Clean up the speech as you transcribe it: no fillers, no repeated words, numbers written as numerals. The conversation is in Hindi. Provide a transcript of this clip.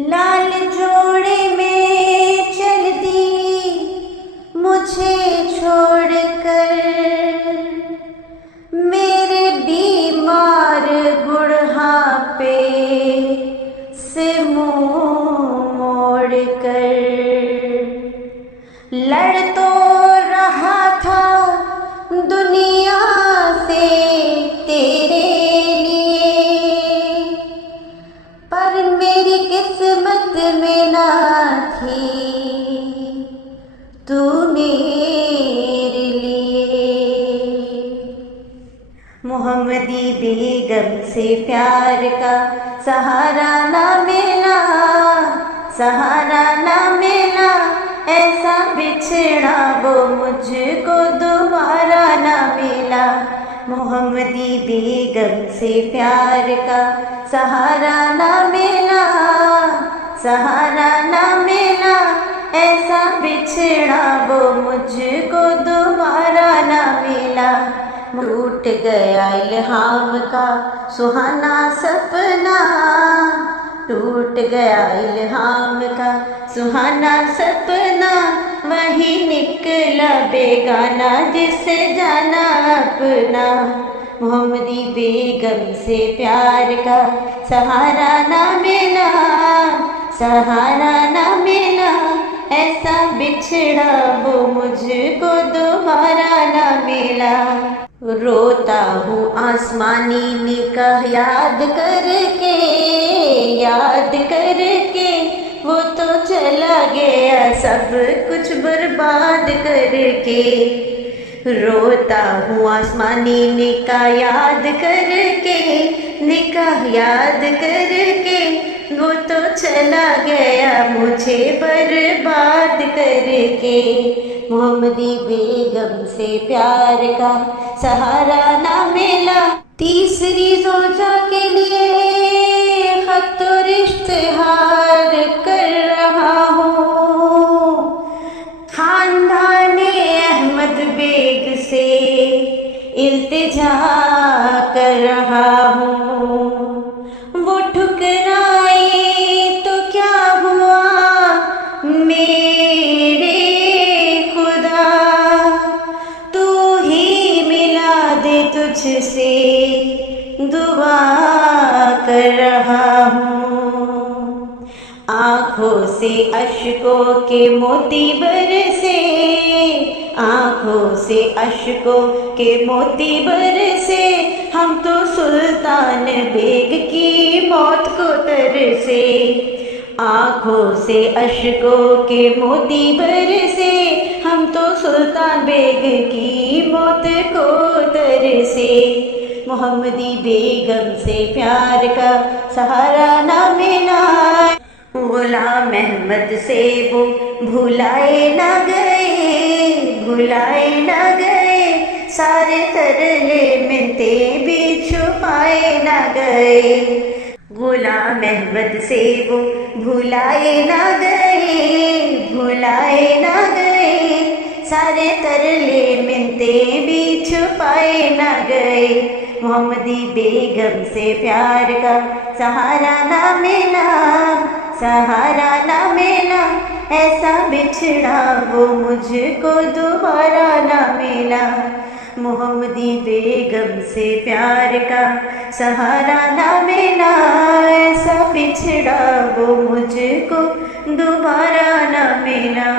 लाल जोड़े में चल दी मुझे छोड़कर, मेरे बीमार बुढ़ापे से मुंह मोड़ कर। लड़ तो रहा था दुनिया से तेरे लिए, पर मेरी किस्मत में ना थी तू मेरे लिए। मोहम्मदी बेगम से प्यार का सहारा ना मिला, सहारा ना मिला, ऐसा बिछड़ा वो मुझको दोबारा ना मिला। मोहम्मदी बेगम से प्यार का सहारा ना मिला, सहारा ना मिला, ऐसा बिछड़ा वो मुझको दोबारा ना मिला। टूट गया इल्हाम का सुहाना सपना, टूट गया इल्हाम का सुहाना सपना, वही निकला बेगाना जिसे जाना अपना। मोहम्मदी बेगम से प्यार का सहारा ना मिला, सहारा ना मिला, ऐसा बिछड़ा वो मुझको दोबारा ना मिला। रोता हूँ आसमानी निगाह याद करके, याद करके, वो तो चला गया सब कुछ बर्बाद करके। रोता हूँ आसमानी निगाह याद करके, निगाह याद करके, वो तो चला गया मुझे बर्बाद करके। मोहम्मदी बेगम से प्यार का सहारा ना मिला। तीसरी ज़ौजा के लिए खत और इश्तिहार कर रहा हूँ, खानदाने अहमद बेग से इल्तिजा कर रहा हूँ। वो ठुकराई तो क्या हुआ मेरे खुदा, तू ही मिला दे तुझसे दुआ कर रहा हूँ। आँखों से अश्कों के मोती बरसे, आँखों से अश्कों के मोती बरसे, हम तो सुल्तान बेग की मौत को तरसे। आँखों से अश्कों के मोती बरसे, हम तो सुल्तान बेग की मौत को तरसे। मोहम्मदी बेगम से प्यार का सहारा ना मिला। गुलाम अहमद से वो भुलाए ना गए, भुलाए ना गए, सारे तरले मिलते भी छुपाए ना गए। गुलाम अहमद से वो भुलाए ना गए, भुलाए ना गए, सारे तरले मिलते भी छुपाए ना गए। मोहम्मदी बेगम से प्यार का सहारा ना मिला, सहारा ना मिला, ऐसा बिछड़ा वो मुझको दोबारा ना मिला। मोहम्मदी बेगम से प्यार का सहारा ना मिला, ऐसा बिछड़ा वो मुझको दोबारा ना मिला।